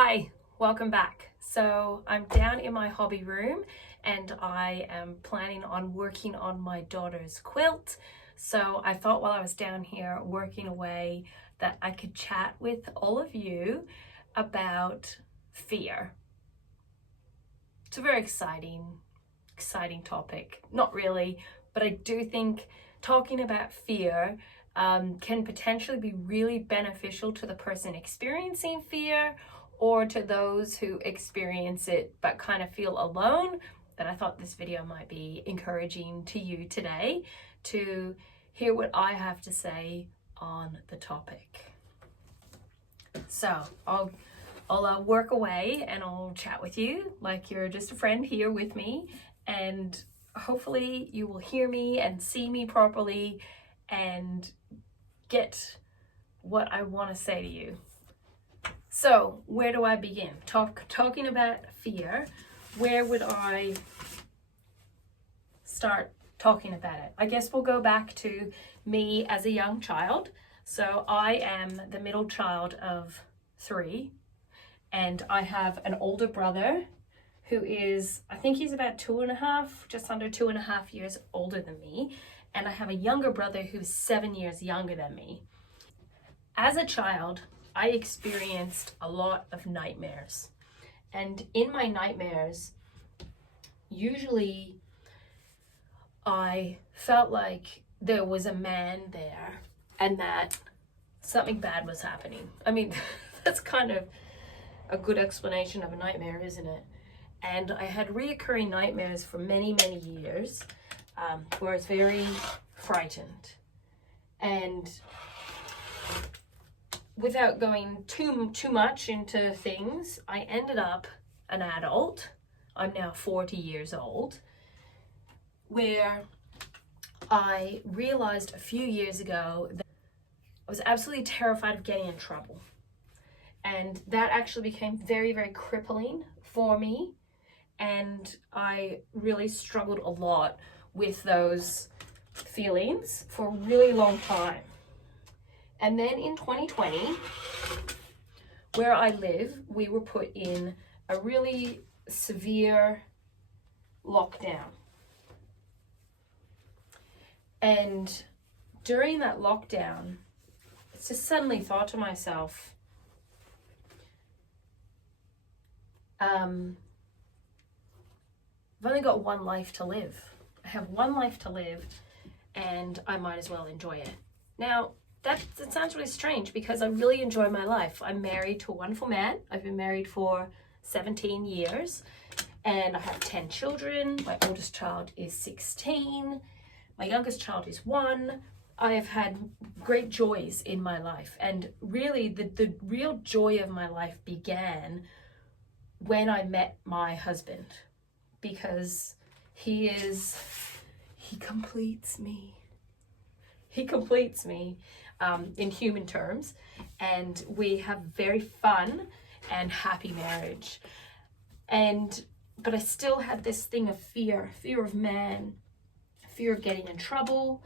Hi, welcome back. So I'm down in my hobby room and I am planning on working on my daughter's quilt. So I thought while I was down here working away that I could chat with all of you about fear. It's a very exciting topic. Not really, but I do think talking about fear can potentially be really beneficial to the person experiencing fear or to those who experience it but kind of feel alone. And I thought this video might be encouraging to you today to hear what I have to say on the topic. So I'll work away and I'll chat with you like you're just a friend here with me, and hopefully you will hear me and see me properly and get what I want to say to you. So where do I begin? Talking about fear, where would I start talking about it? I guess we'll go back to me as a young child. So I am the middle child of 3, and I have an older brother who is, I think he's about 2.5, just under 2.5 years older than me. And I have a younger brother who's 7 years younger than me. As a child, I experienced a lot of nightmares. And in my nightmares, usually I felt like there was a man there and that something bad was happening. I mean, that's kind of a good explanation of a nightmare, isn't it? And I had reoccurring nightmares for many, many years where I was very frightened. And without going too much into things, I ended up an adult. I'm now 40 years old, where I realized a few years ago that I was absolutely terrified of getting in trouble. And that actually became very, very crippling for me. And I really struggled a lot with those feelings for a really long time. And then in 2020, where I live, we were put in a really severe lockdown. And during that lockdown, I just suddenly thought to myself, I've only got one life to live. I have one life to live and I might as well enjoy it. Now, that sounds really strange because I really enjoy my life. I'm married to a wonderful man. I've been married for 17 years and I have 10 children. My oldest child is 16. My youngest child is 1. I have had great joys in my life. And really the real joy of my life began when I met my husband, because he completes me. He completes me in human terms, and we have very fun and happy marriage. But I still had this thing of fear of man, fear of getting in trouble,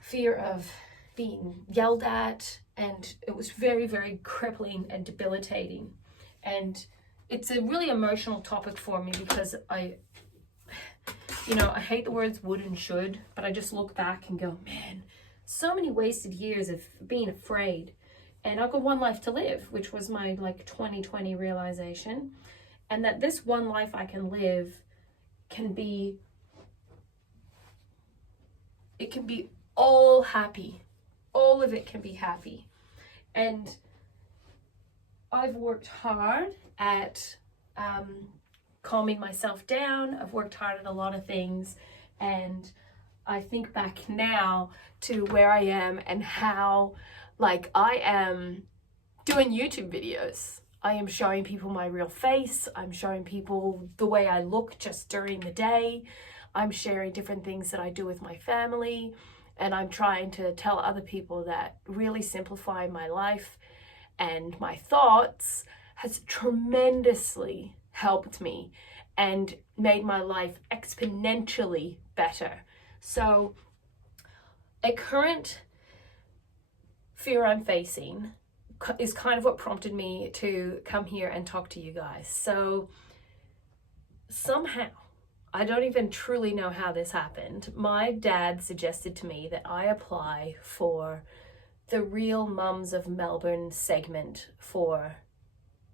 fear of being yelled at, and it was very, very crippling and debilitating. And it's a really emotional topic for me because I hate the words would and should, but I just look back and go, man, so many wasted years of being afraid. And I've got one life to live, which was my 2020 realization. And that this one life I can live can be all happy. All of it can be happy. And I've worked hard at calming myself down. I've worked hard at a lot of things, and I think back now to where I am and how I am doing YouTube videos. I am showing people my real face. I'm showing people the way I look just during the day. I'm sharing different things that I do with my family, and I'm trying to tell other people that really simplifying my life and my thoughts has tremendously helped me and made my life exponentially better. So a current fear I'm facing is kind of what prompted me to come here and talk to you guys. So somehow, I don't even truly know how this happened, my dad suggested to me that I apply for the Real Mums of Melbourne segment for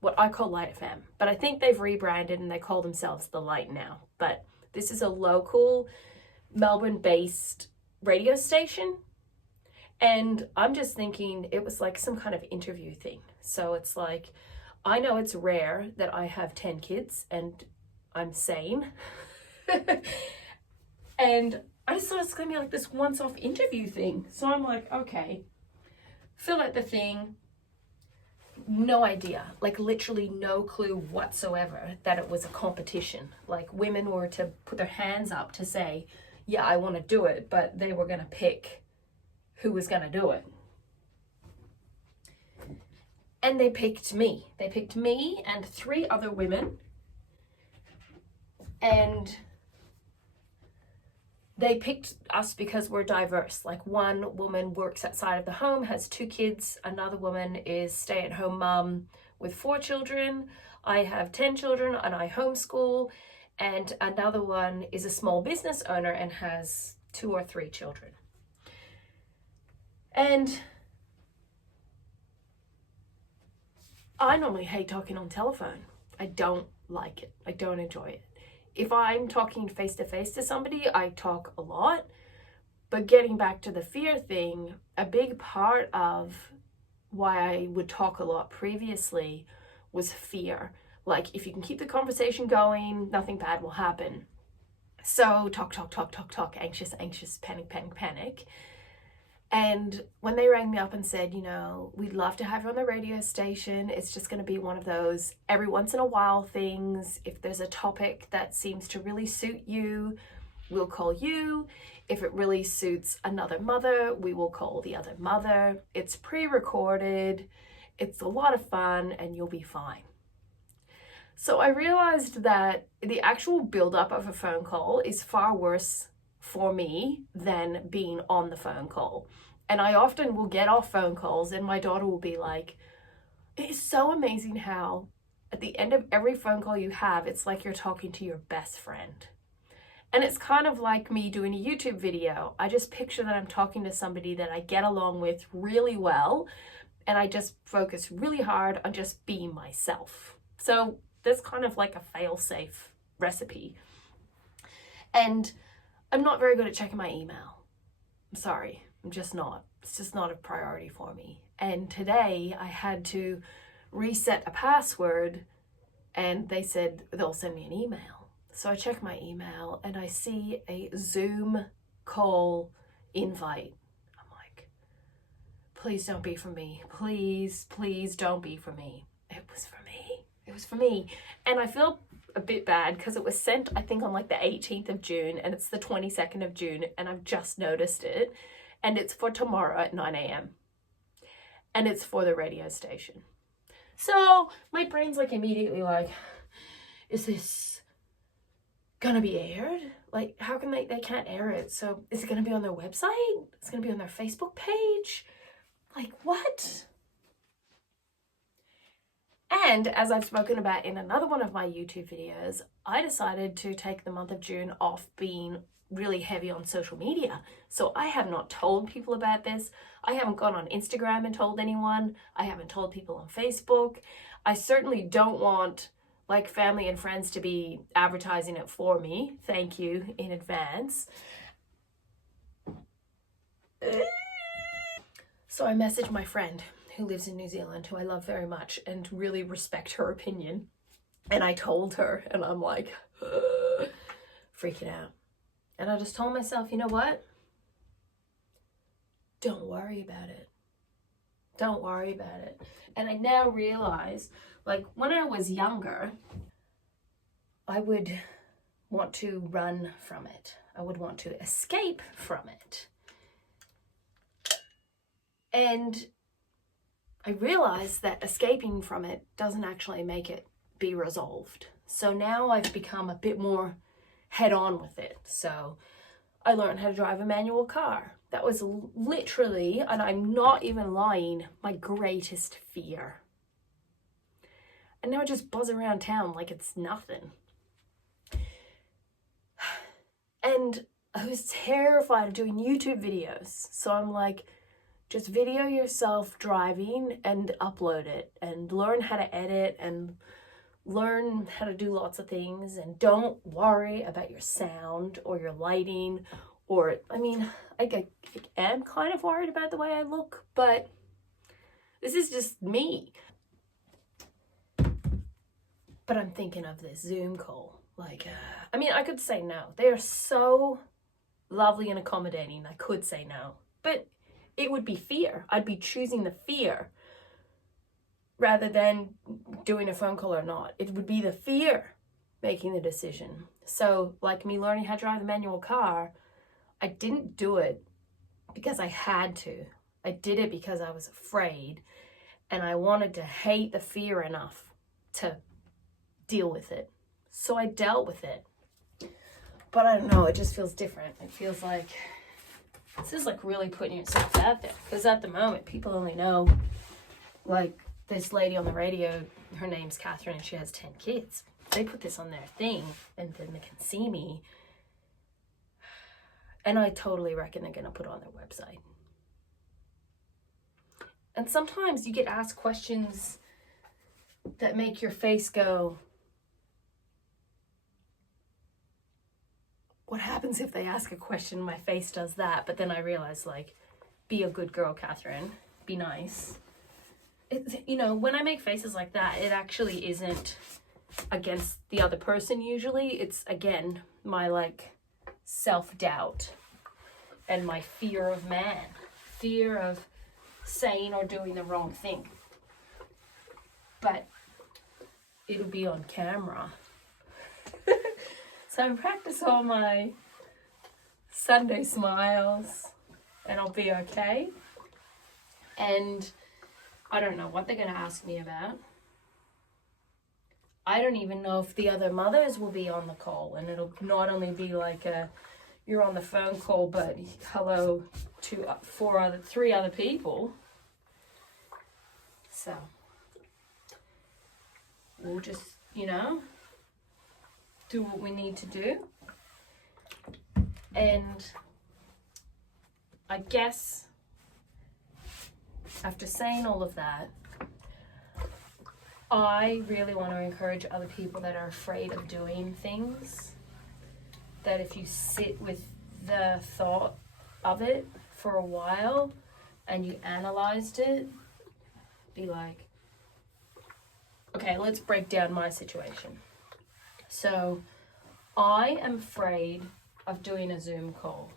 what I call Light FM, but I think they've rebranded and they call themselves The Light now. But this is a local Melbourne-based radio station, and I'm just thinking it was like some kind of interview thing. So it's like, I know it's rare that I have 10 kids and I'm sane. And I just thought it's gonna be like this once-off interview thing. So I'm like, okay, fill out the thing. No idea, like literally no clue whatsoever that it was a competition. Like women were to put their hands up to say, yeah, I want to do it, but they were gonna pick who was gonna do it. And they picked me. They picked me and 3 other women. And they picked us because we're diverse. Like one woman works outside of the home, has 2 kids. Another woman is stay-at-home mom with 4 children. I have 10 children and I homeschool. And another one is a small business owner and has 2 or 3 children. And I normally hate talking on telephone. I don't like it. I don't enjoy it. If I'm talking face to face to somebody, I talk a lot. But getting back to the fear thing, a big part of why I would talk a lot previously was fear. Like, if you can keep the conversation going, nothing bad will happen. So talk, anxious, panic. And when they rang me up and said, you know, we'd love to have you on the radio station, it's just going to be one of those every once in a while things. If there's a topic that seems to really suit you, we'll call you. If it really suits another mother, we will call the other mother. It's pre-recorded, it's a lot of fun, and you'll be fine. So I realized that the actual build-up of a phone call is far worse for me than being on the phone call. And I often will get off phone calls and my daughter will be like, it is so amazing how at the end of every phone call you have, it's like you're talking to your best friend. And it's kind of like me doing a YouTube video. I just picture that I'm talking to somebody that I get along with really well, and I just focus really hard on just being myself. So that's kind of like a fail-safe recipe. And I'm not very good at checking my email. I'm sorry, I'm just not. It's just not a priority for me. And today I had to reset a password and they said they'll send me an email. So I check my email and I see a Zoom call invite. I'm like, please don't be for me. Please don't be for me. It was for me. It was for me. And I feel a bit bad because it was sent, I think, on like the 18th of June and it's the 22nd of June and I've just noticed it. And it's for tomorrow at 9 a.m. And it's for the radio station. So my brain's like immediately like, is this gonna be aired? Like, how can they can't air it. So is it gonna be on their website? It's gonna be on their Facebook page? Like, what? And as I've spoken about in another one of my YouTube videos, I decided to take the month of June off being really heavy on social media. So I have not told people about this. I haven't gone on Instagram and told anyone. I haven't told people on Facebook. I certainly don't want like family and friends to be advertising it for me. Thank you in advance. So I messaged my friend who lives in New Zealand, who I love very much and really respect her opinion. And I told her, and I'm like, freaking out. And I just told myself, you know what? Don't worry about it. Don't worry about it. And I now realize, like, when I was younger, I would want to run from it. I would want to escape from it. And I realized that escaping from it doesn't actually make it be resolved. So now I've become a bit more head on with it. So I learned how to drive a manual car. That was literally, and I'm not even lying, my greatest fear. And now I just buzz around town like it's nothing. And I was terrified of doing YouTube videos. So I'm like, just video yourself driving and upload it and learn how to edit and learn how to do lots of things, and don't worry about your sound or your lighting, or, I mean, I am kind of worried about the way I look, but this is just me. But I'm thinking of this Zoom call. Like, I mean, I could say no. They are so lovely and accommodating. I could say no, but it would be fear. I'd be choosing the fear rather than doing a phone call or not. It would be the fear making the decision. So like me learning how to drive the manual car, I didn't do it because I had to. I did it because I was afraid, and I wanted to hate the fear enough to deal with it. So I dealt with it. But I don't know, it just feels different. It feels like, this is like really putting yourself out there. Because at the moment, people only know, like, this lady on the radio, her name's Catherine, and she has 10 kids. They put this on their thing, and then they can see me. And I totally reckon they're going to put it on their website. And sometimes you get asked questions that make your face go, what happens if they ask a question, my face does that? But then I realize, like, be a good girl, Catherine. Be nice. You know, when I make faces like that, it actually isn't against the other person usually. It's, again, my, like, self-doubt and my fear of man. Fear of saying or doing the wrong thing. But it'll be on camera. So I practice all my Sunday smiles and I'll be okay. And I don't know what they're going to ask me about. I don't even know if the other mothers will be on the call, and it'll not only be like a, you're on the phone call, but hello to 3 other people. So we'll just, you know, do what we need to do. And I guess after saying all of that, I really want to encourage other people that are afraid of doing things, that if you sit with the thought of it for a while and you analyzed it, be like, okay, let's break down my situation. So I am afraid of doing a Zoom call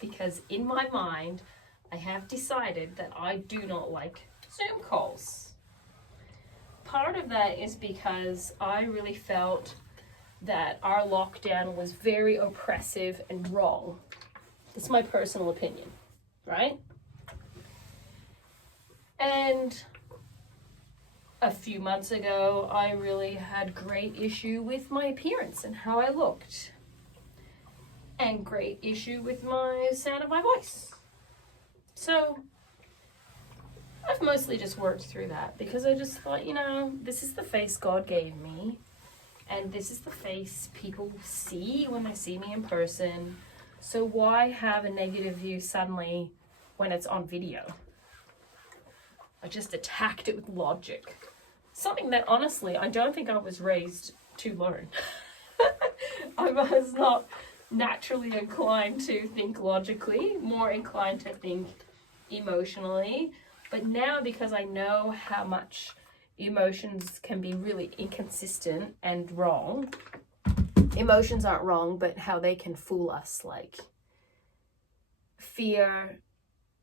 because in my mind, I have decided that I do not like Zoom calls. Part of that is because I really felt that our lockdown was very oppressive and wrong. It's my personal opinion, right? And a few months ago, I really had great issue with my appearance and how I looked. And great issue with my sound of my voice. So I've mostly just worked through that because I just thought, you know, this is the face God gave me. And this is the face people see when they see me in person. So why have a negative view suddenly when it's on video? I just attacked it with logic. Something that honestly, I don't think I was raised to learn. I was not naturally inclined to think logically, more inclined to think emotionally. But now, because I know how much emotions can be really inconsistent and wrong, emotions aren't wrong, but how they can fool us, like fear,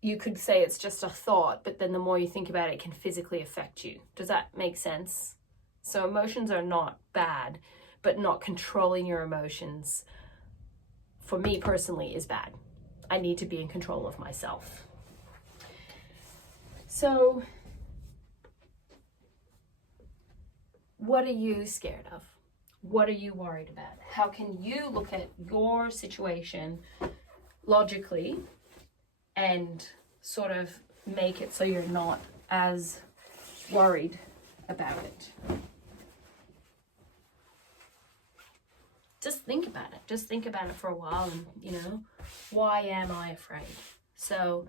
you could say it's just a thought, but then the more you think about it, it can physically affect you. Does that make sense? So emotions are not bad, but not controlling your emotions, for me personally, is bad. I need to be in control of myself. So what are you scared of? What are you worried about? How can you look at your situation logically and sort of make it so you're not as worried about it. Just think about it. Just think about it for a while and, you know, why am I afraid? So,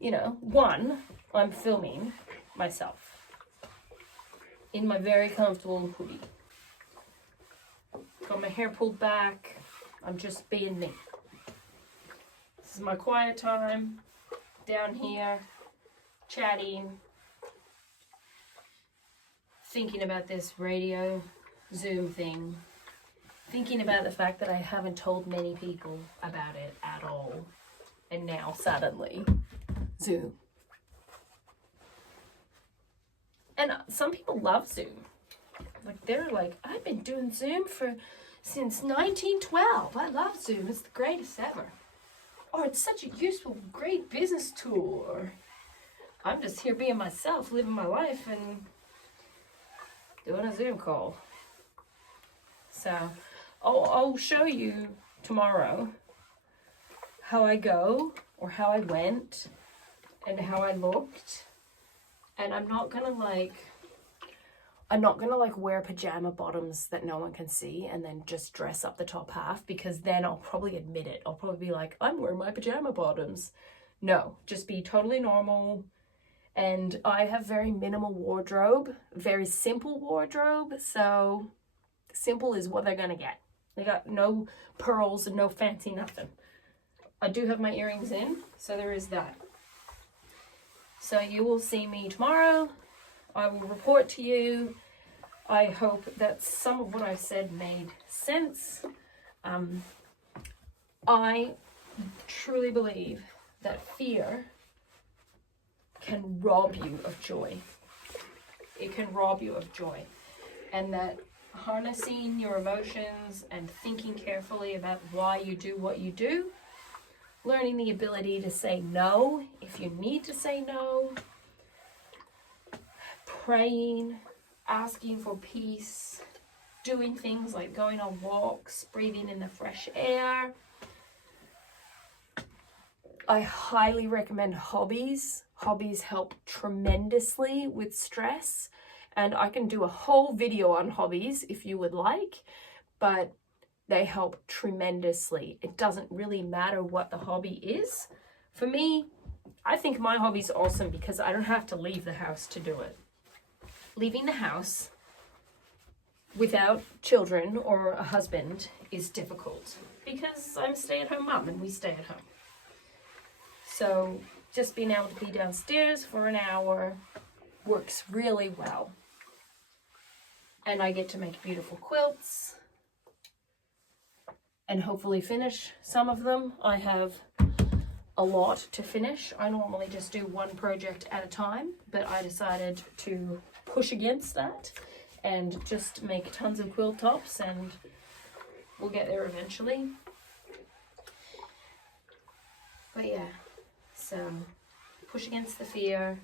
you know, one, I'm filming myself in my very comfortable hoodie. Got my hair pulled back. I'm just being me. This is my quiet time down here, chatting, thinking about this radio Zoom thing, thinking about the fact that I haven't told many people about it at all, and now suddenly Zoom. And some people love Zoom. Like, they're like, I've been doing Zoom since 1912. I love Zoom. It's the greatest ever. Or it's such a useful, great business tool. Or I'm just here being myself, living my life, and doing a Zoom call. So I'll show you tomorrow how I go, or how I went, and how I looked. And I'm not gonna like wear pajama bottoms that no one can see and then just dress up the top half, because then I'll probably admit it. I'll probably be like, I'm wearing my pajama bottoms. No, just be totally normal. And I have very minimal wardrobe, very simple wardrobe. So simple is what they're gonna get. They got no pearls and no fancy nothing. I do have my earrings in, so there is that. So you will see me tomorrow. I will report to you. I hope that some of what I've said made sense. I truly believe that fear can rob you of joy. It can rob you of joy. And that harnessing your emotions and thinking carefully about why you do what you do, learning the ability to say no if you need to say no, praying, asking for peace, doing things like going on walks, breathing in the fresh air. I highly recommend hobbies. Hobbies help tremendously with stress, and I can do a whole video on hobbies if you would like, but they help tremendously. It doesn't really matter what the hobby is. For me, I think my hobby's awesome because I don't have to leave the house to do it. Leaving the house without children or a husband is difficult because I'm a stay-at-home mom and we stay at home. So just being able to be downstairs for an hour works really well. And I get to make beautiful quilts and hopefully finish some of them. I have a lot to finish. I normally just do one project at a time, but I decided to push against that and just make tons of quilt tops, and we'll get there eventually. But yeah, so push against the fear,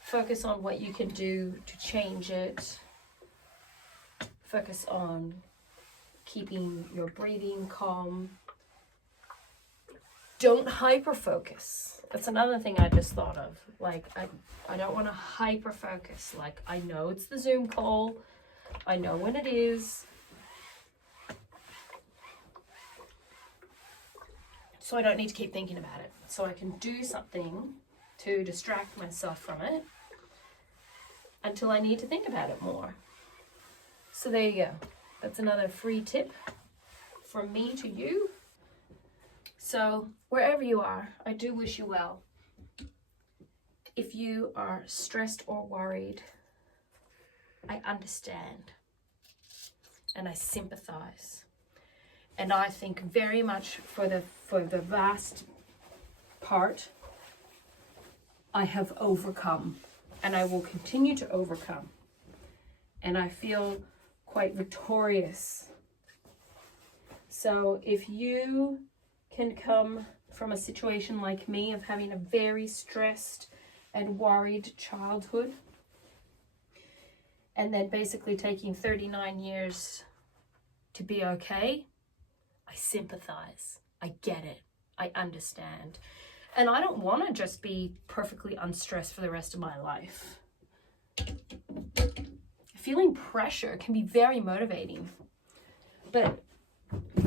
focus on what you can do to change it, focus on keeping your breathing calm. Don't hyper focus. That's another thing I just thought of. Like, I don't want to hyper focus. Like, I know it's the Zoom call. I know when it is. So I don't need to keep thinking about it. So I can do something to distract myself from it until I need to think about it more. So there you go. That's another free tip from me to you. So wherever you are, I do wish you well. If you are stressed or worried, I understand and I sympathize. And I think very much for the vast part, I have overcome and I will continue to overcome. And I feel quite victorious. So if you can come from a situation like me of having a very stressed and worried childhood, and then basically taking 39 years to be okay, I sympathize. I get it. I understand. And I don't want to just be perfectly unstressed for the rest of my life. Feeling pressure can be very motivating, but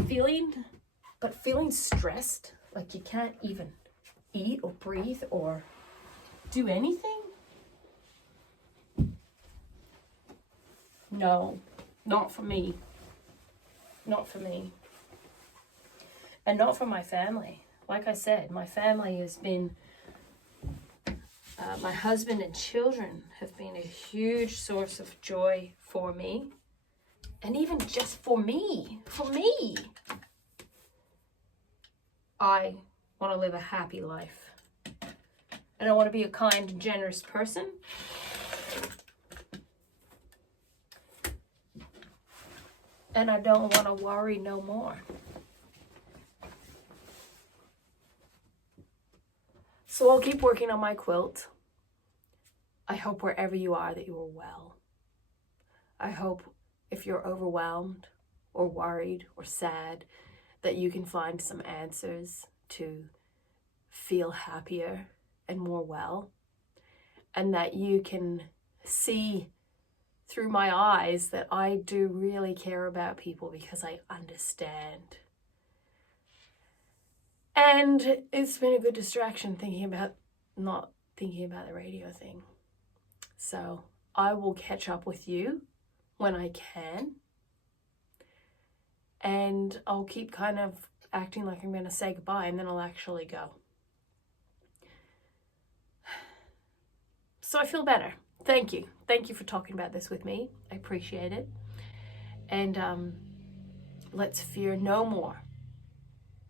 feeling stressed, like you can't even eat or breathe or do anything? No, not for me. Not for me. And not for my family. Like I said, my family has been, my husband and children have been a huge source of joy for me. And even just for me, I want to live a happy life. And I want to be a kind and generous person. And I don't want to worry no more. So I'll keep working on my quilt. I hope wherever you are that you are well. I hope if you're overwhelmed or worried or sad that you can find some answers to feel happier and more well, and that you can see through my eyes that I do really care about people because I understand. And it's been a good distraction not thinking about the radio thing. So I will catch up with you when I can. And I'll keep kind of acting like I'm going to say goodbye, and then I'll actually go. So I feel better. Thank you. Thank you for talking about this with me. I appreciate it. And let's fear no more.